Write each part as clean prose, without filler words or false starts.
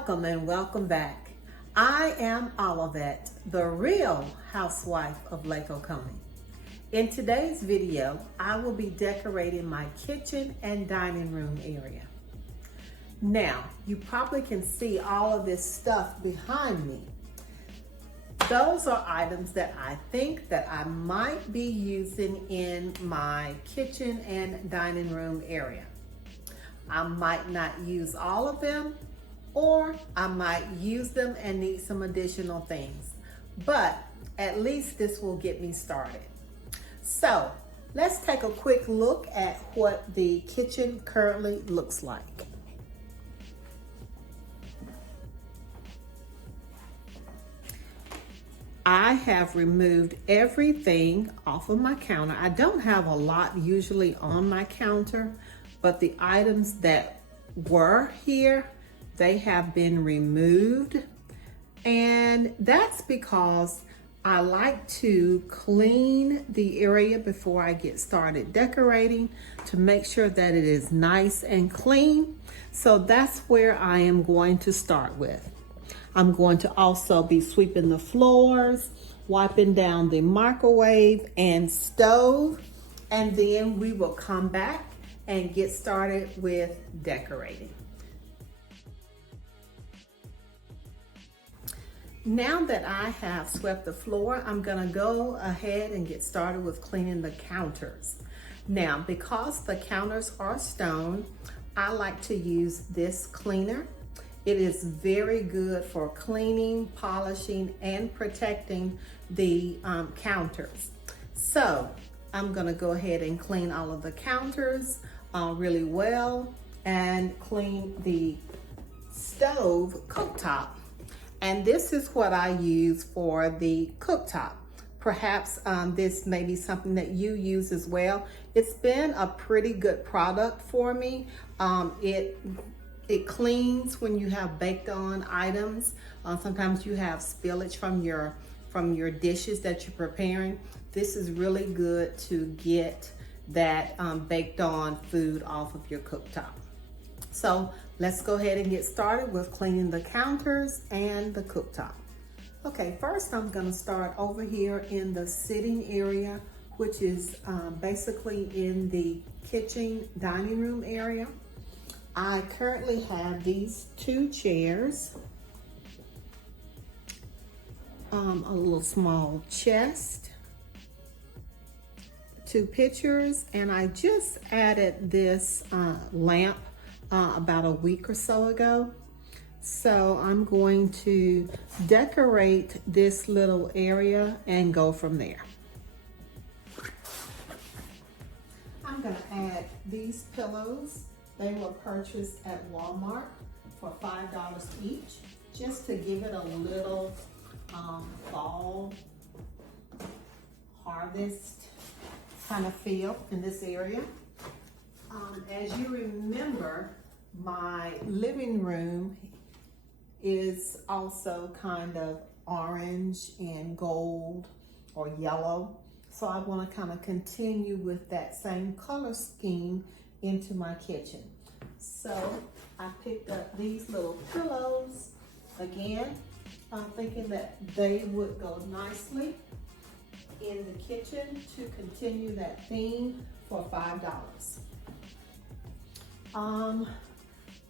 Welcome and welcome back. I am Olivet, the real housewife of Lake Oconee. In today's video, I will be decorating my kitchen and dining room area. Now, you probably can see all of this stuff behind me. Those are items that I think that I might be using in my kitchen and dining room area. I might not use all of them, or I might use them and need some additional things, but at least this will get me started. So let's take a quick look at what the kitchen currently looks like. I have removed everything off of my counter. I don't have a lot usually on my counter, but the items that were here, they have been removed, and that's because I like to clean the area before I get started decorating to make sure that it is nice and clean. So that's where I am going to start with. I'm going to also be sweeping the floors, wiping down the microwave and stove, and then we will come back and get started with decorating. Now that I have swept the floor, I'm gonna go ahead and get started with cleaning the counters. Now, because the counters are stone, I like to use this cleaner. It is very good for cleaning, polishing, and protecting the counters. So I'm gonna go ahead and clean all of the counters really well and clean the stove cooktop. And this is what I use for the cooktop. Perhaps this may be something that you use as well. It's been a pretty good product for me. It cleans when you have baked on items. Sometimes you have spillage from your dishes that you're preparing. This is really good to get that baked on food off of your cooktop. So let's go ahead and get started with cleaning the counters and the cooktop. Okay, first I'm gonna start over here in the sitting area, which is basically in the kitchen dining room area. I currently have these two chairs, a little small chest, two pictures, and I just added this lamp about a week or so ago. So I'm going to decorate this little area and go from there. I'm gonna add these pillows. They were purchased at Walmart for $5 each, just to give it a little fall harvest kind of feel in this area. As you remember, my living room is also kind of orange and gold or yellow. So I want to kind of continue with that same color scheme into my kitchen. So I picked up these little pillows again, thinking that they would go nicely in the kitchen to continue that theme for $5.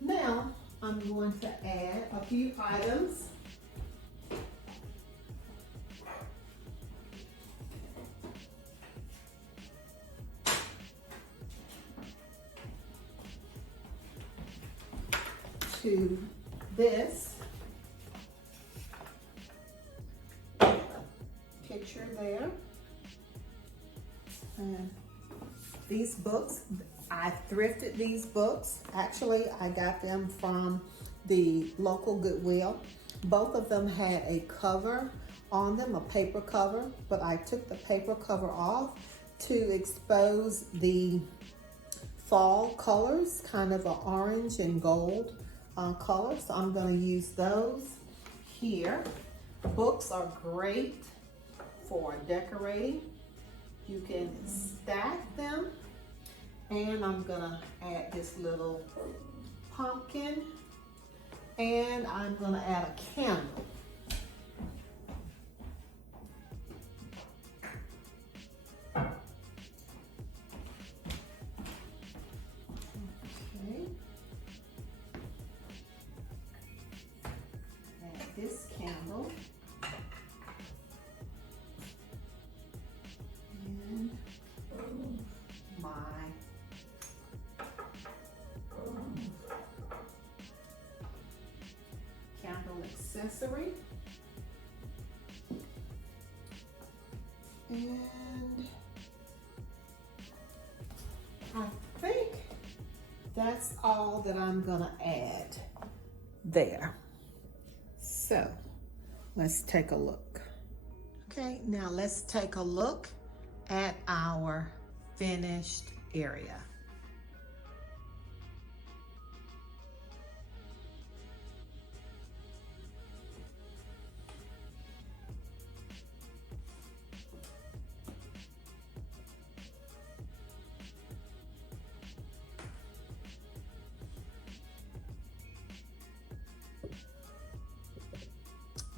Now I'm going to add a few items. To this picture there. And these books, I thrifted these books. Actually, I got them from the local Goodwill. Both of them had a cover on them, a paper cover, but I took the paper cover off to expose the fall colors, kind of an orange and gold color. So I'm gonna use those here. Books are great for decorating. You can stack them. And I'm gonna add this little pumpkin And I'm gonna add a candle. Okay. Add this candle. And my candle accessory. And I think that's all that I'm gonna add there. So let's take a look. Okay, now let's take a look at our finished area.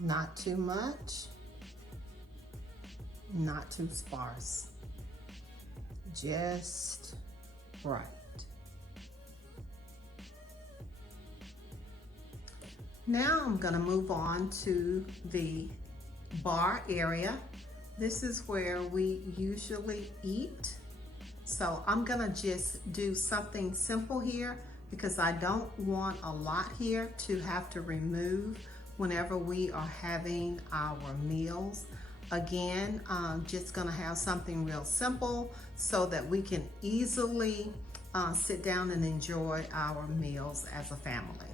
Not too much, not too sparse, just right. Now I'm going to move on to the bar area. This is where we usually eat. So I'm going to just do something simple here because I don't want a lot here to have to remove whenever we are having our meals. Again, just gonna have something real simple so that we can easily sit down and enjoy our meals as a family.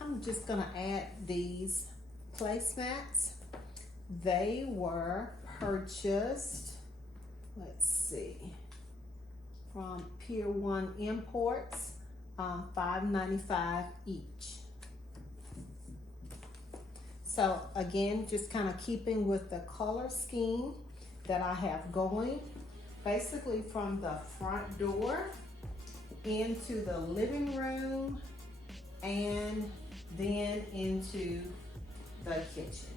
I'm just gonna add these placemats. They were purchased, let's see, from Pier 1 Imports, $5.95 each. So again, just kind of keeping with the color scheme that I have going, basically from the front door into the living room and then into the kitchen.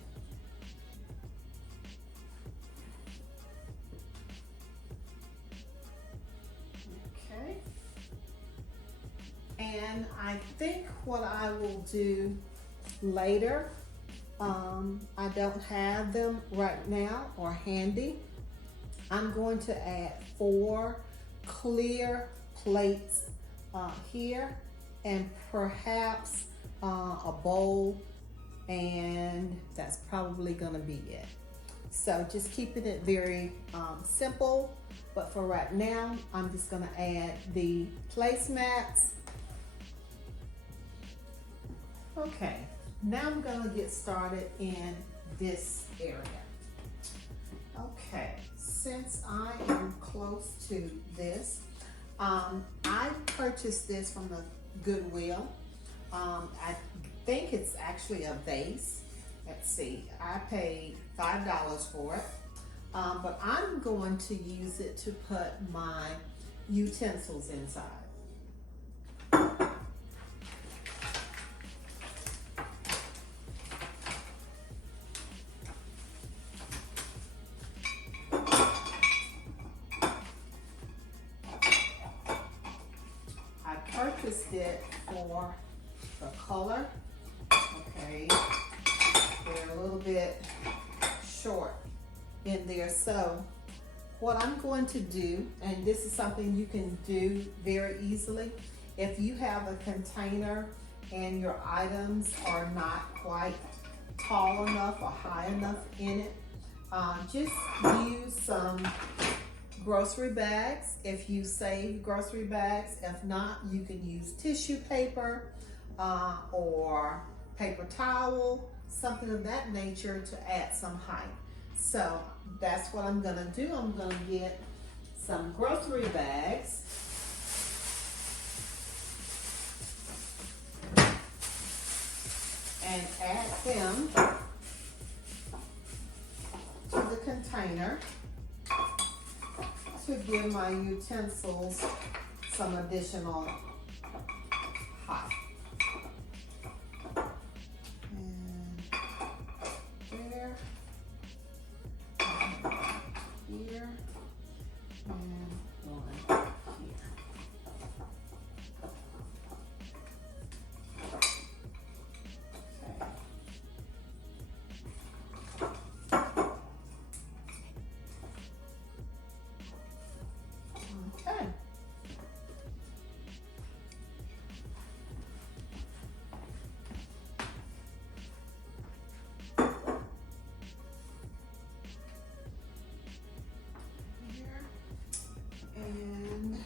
And I think what I will do later, I don't have them right now or handy. I'm going to add 4 clear plates here and perhaps a bowl, and that's probably gonna be it. So just keeping it very simple, but for right now, I'm just gonna add the placemats. Okay, now I'm gonna get started in this area. Okay, since I am close to this, I purchased this from the Goodwill. I think it's actually a vase. Let's see, I paid $5 for it. But I'm going to use it to put my utensils inside. I purchased it for the color. Okay, they're a little bit short in there. So what I'm going to do, and this is something you can do very easily, if you have a container and your items are not quite tall enough or high enough in it, just use some grocery bags if you save grocery bags. If not, you can use tissue paper or paper towel, something of that nature to add some height. So that's what I'm gonna do. I'm gonna get some grocery bags and add them to the container to give my utensils some additional height. And there, here, and one here. Okay. And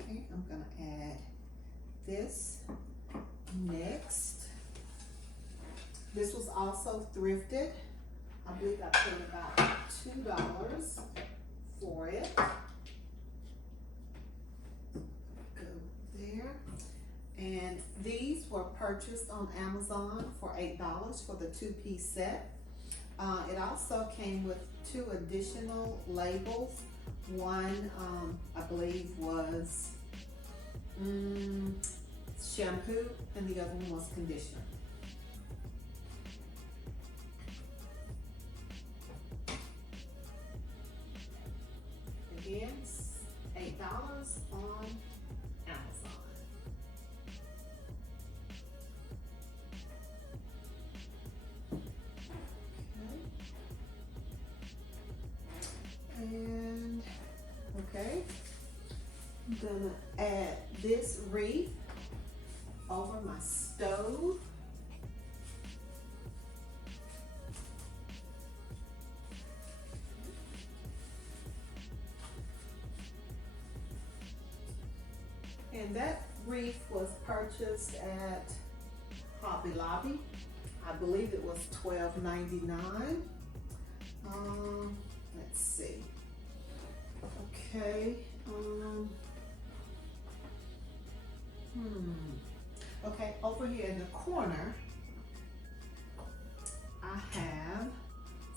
okay, I'm gonna add this next. This was also thrifted. I believe I paid about $2 for it. Go there. And these were purchased on Amazon for $8 for the 2-piece set. It also came with 2 additional labels. One, I believe, was shampoo, and the other one was conditioner. Again, $8 on Amazon. Okay. And okay, I'm gonna add this wreath over my stove. And that wreath was purchased at Hobby Lobby. I believe it was $12.99. Let's see. Okay. Okay, over here in the corner, I have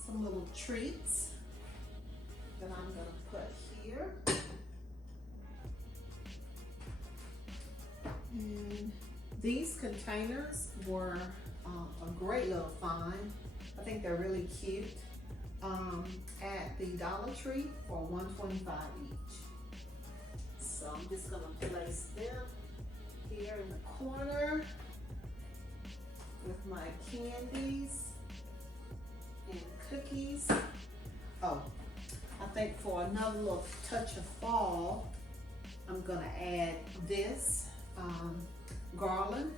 some little treats that I'm gonna put here. And these containers were a great little find. I think they're really cute. At the Dollar Tree for $1.25 each. So I'm just gonna place them here in the corner with my candies and cookies. Oh, I think for another little touch of fall, I'm gonna add this garland.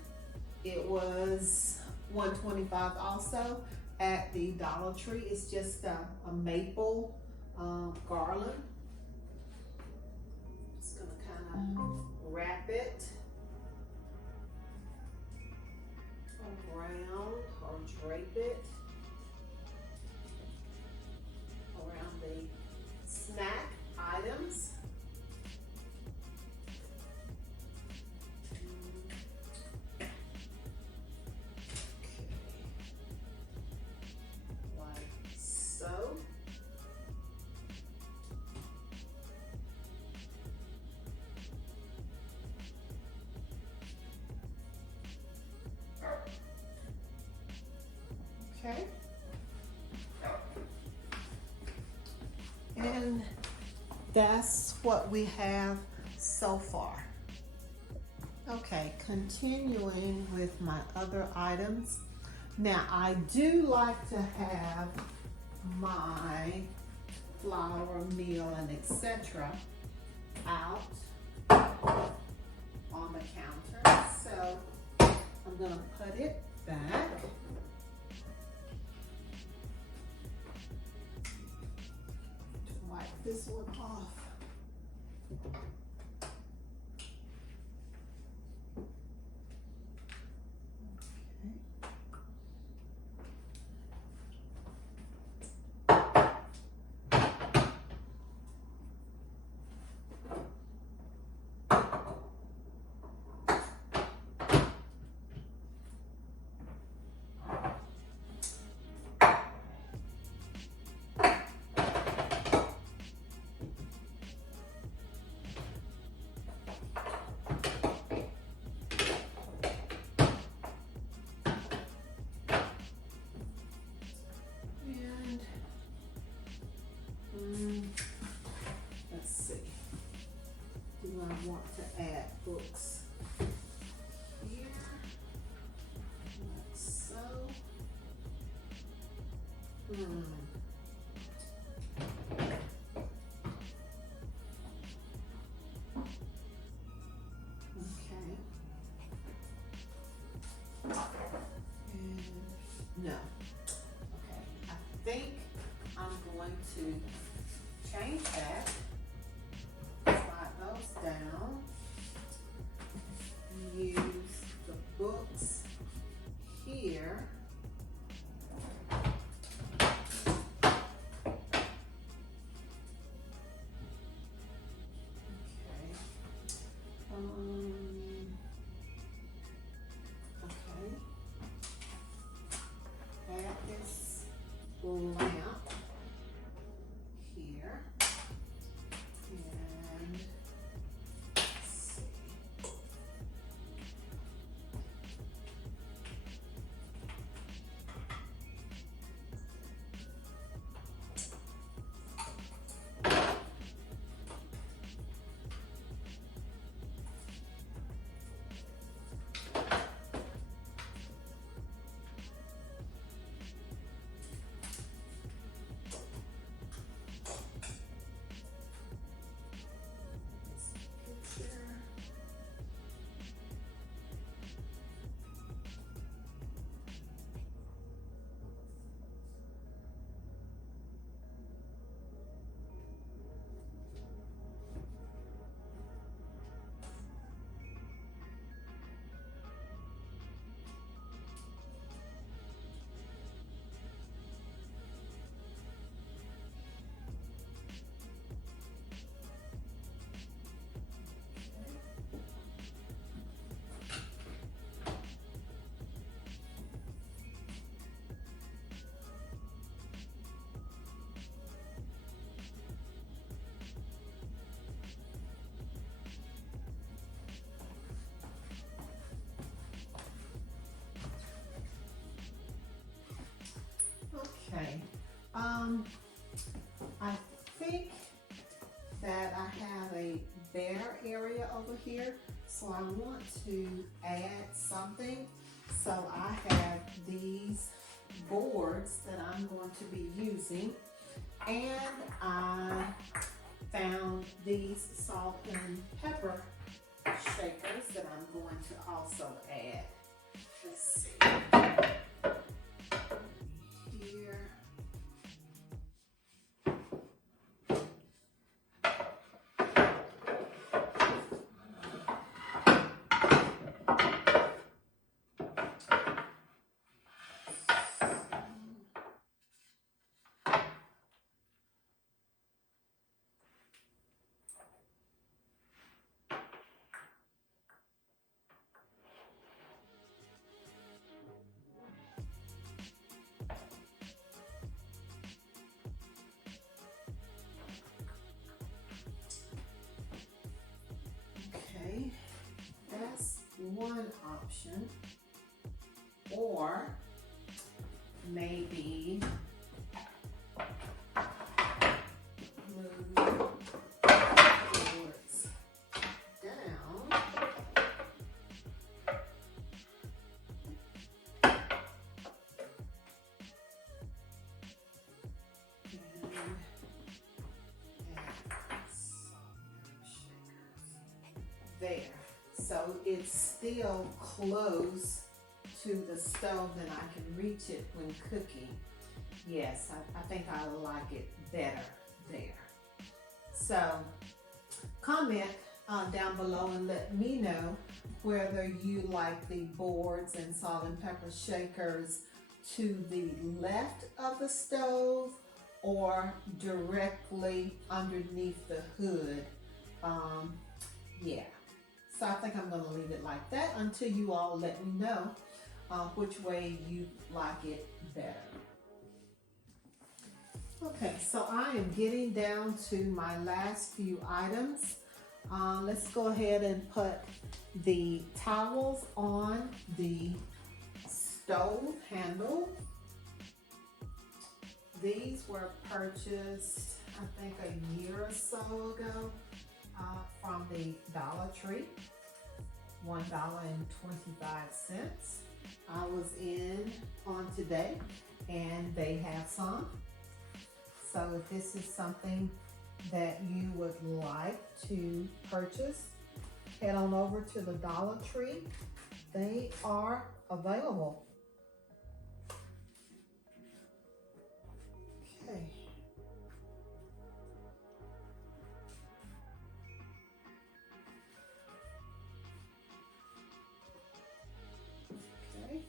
It was $1.25 also at the Dollar Tree. It's just a maple garland. Just gonna kind of wrap it around or drape it around the snack items. Okay. And that's what we have so far. Okay, continuing with my other items. Now, I do like to have my flour, meal, and etc. out on the counter. So I'm gonna put it back. Wipe this one off. want to add books here, like so. Okay. And no. Okay. I think I'm going to change that. Slide those down. Use the books here. Okay. Add this lamp here, and let's see. Okay, I think that I have a bare area over here, so I want to add something. So I have these boards that I'm going to be using, and I found these salt and pepper shakers that I'm going to also add. Let's see. Here. Okay, that's one option. Or maybe move boards down. There, so it's still close to the stove and I can reach it when cooking. Yes, I think I like it better there. So comment down below and let me know whether you like the boards and salt and pepper shakers to the left of the stove or directly underneath the hood. Yeah. So I think I'm going to leave it like that until you all let me know which way you like it better. Okay, so I am getting down to my last few items. Let's go ahead and put the towels on the stove handle. These were purchased, I think, a year or so ago from the Dollar Tree, $1.25. I was in on today and they have some. So if this is something that you would like to purchase, head on over to the Dollar Tree. They are available. Okay. Okay.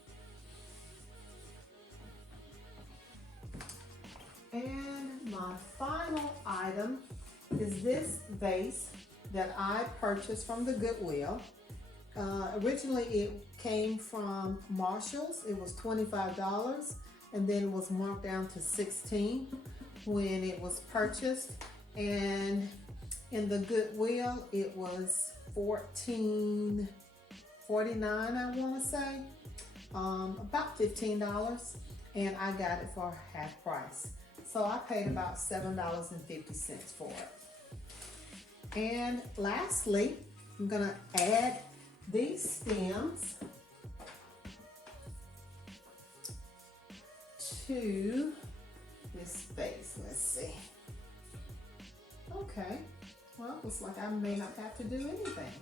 And my final item is this vase that I purchased from the Goodwill. Originally it came from Marshall's. It was $25 and then it was marked down to $16 when it was purchased. And in the Goodwill it was $14.49, I want to say, about $15, and I got it for half price. So I paid about $7.50 for it. And lastly, I'm gonna add these stems to this vase. Let's see. Okay, well, looks like I may not have to do anything.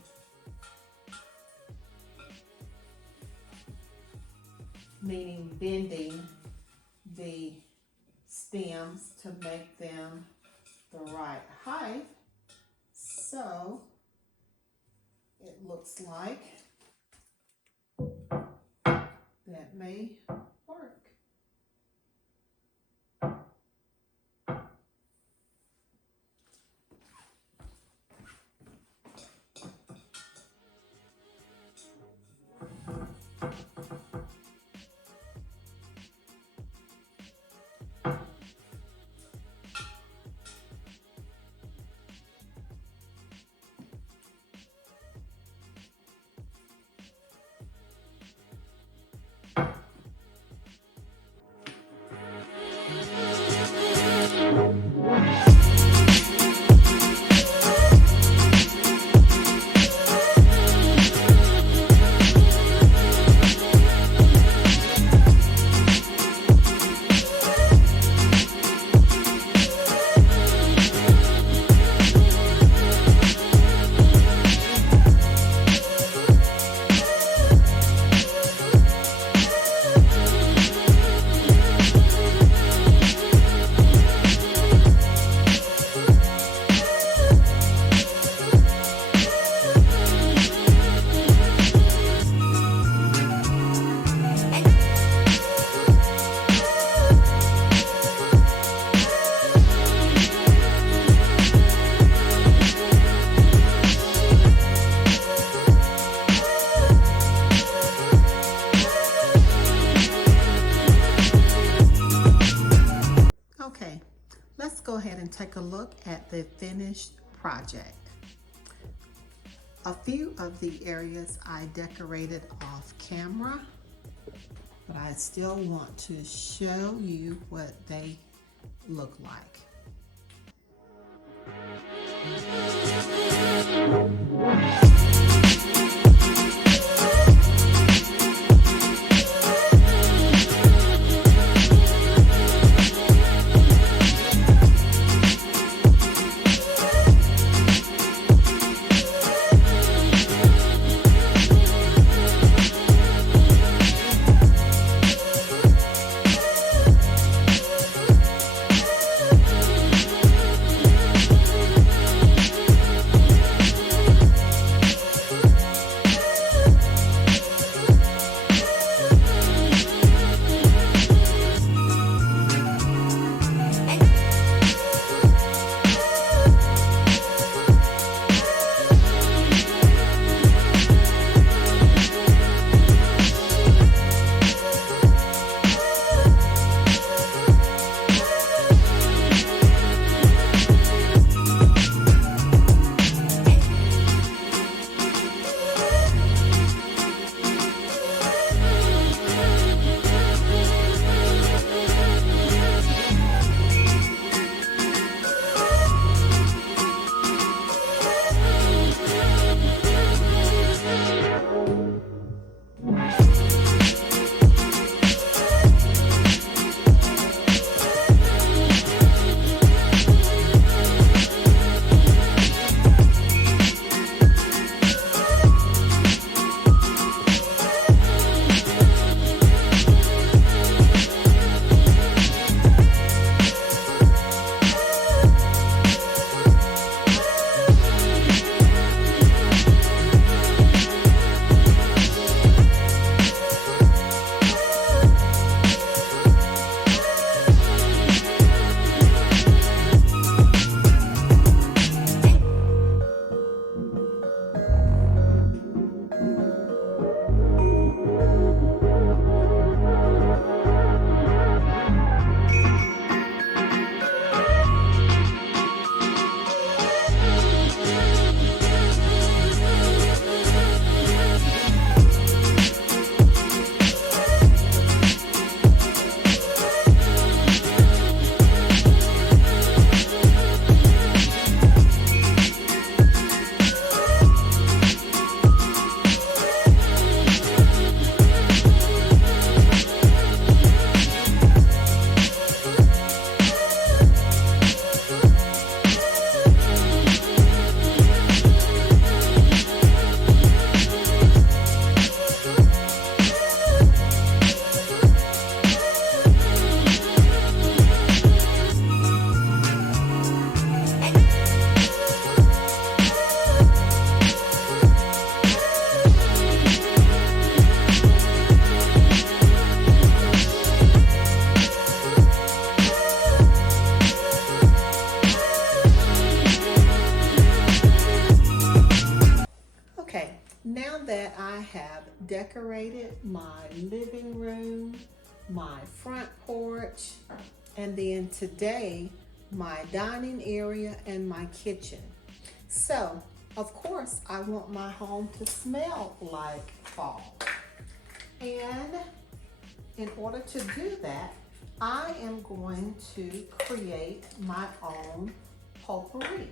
Meaning bending the stems to make them the right height. So it looks like that may work. Let's go ahead and take a look at the finished project. A few of the areas I decorated off camera, but I still want to show you what they look like. that I have decorated my living room, my front porch, and then today my dining area and my kitchen. So, of course, I want my home to smell like fall. And in order to do that, I am going to create my own potpourri.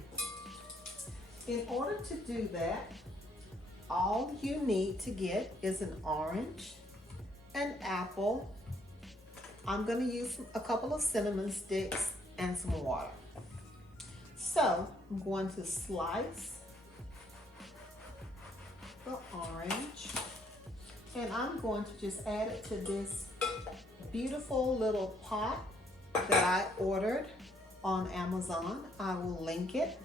In order to do that, all you need to get is an orange, an apple. I'm going to use a couple of cinnamon sticks and some water. So I'm going to slice the orange, and I'm going to just add it to this beautiful little pot that I ordered on Amazon. I will link it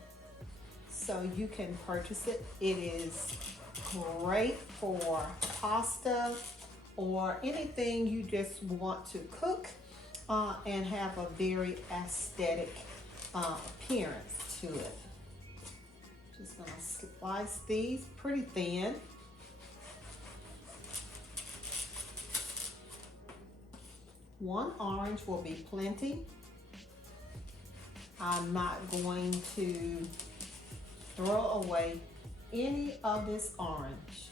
so you can purchase it. It is great for pasta or anything you just want to cook and have a very aesthetic appearance to it. Just gonna slice these pretty thin. One orange will be plenty. I'm not going to throw away any of this orange.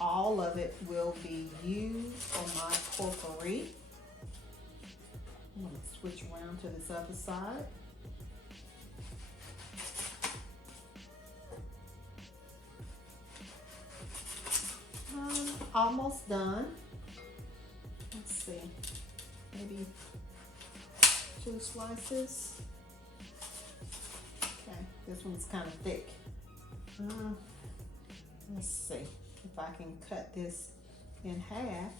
All of it will be used for my potpourri. I'm going to switch around to this other side. Almost done. Let's see, maybe 2 slices. Okay, this one's kind of thick. Let's see if I can cut this in half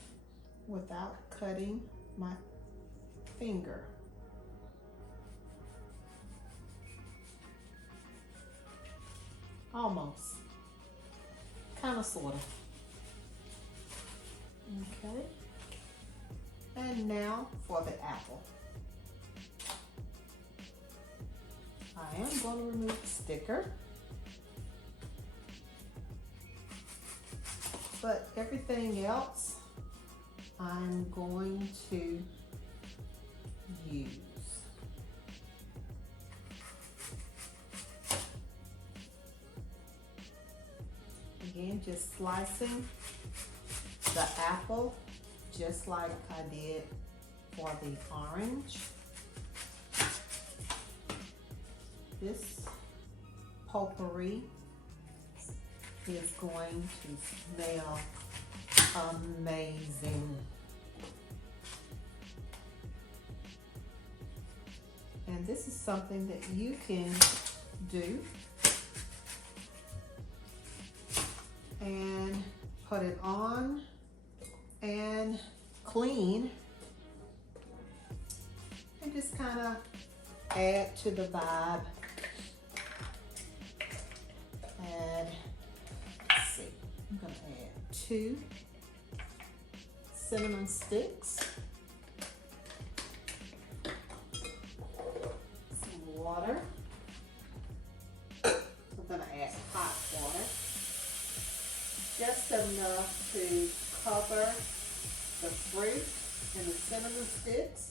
without cutting my finger. Almost. Kind of, sort of. Okay. And now for the apple. I am going to remove the sticker. But everything else I'm going to use. Again, just slicing the apple just like I did for the orange. This potpourri is going to smell amazing. And this is something that you can do and put it on and clean and just kind of add to the vibe. Add, let's see, I'm going to add 2 cinnamon sticks, some water. I'm going to add hot water, just enough to cover the fruit and the cinnamon sticks.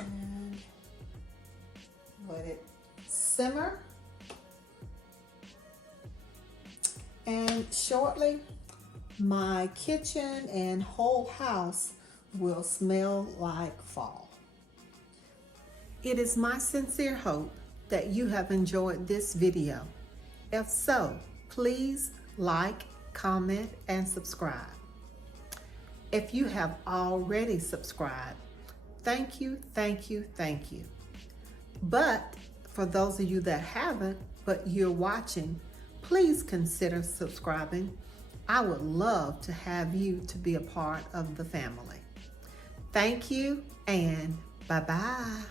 And let it simmer. And shortly, my kitchen and whole house will smell like fall. It is my sincere hope that you have enjoyed this video. If so, please like, comment, and subscribe. If you have already subscribed, thank you, thank you, thank you. But for those of you that haven't, but you're watching, please consider subscribing. I would love to have you to be a part of the family. Thank you and bye-bye.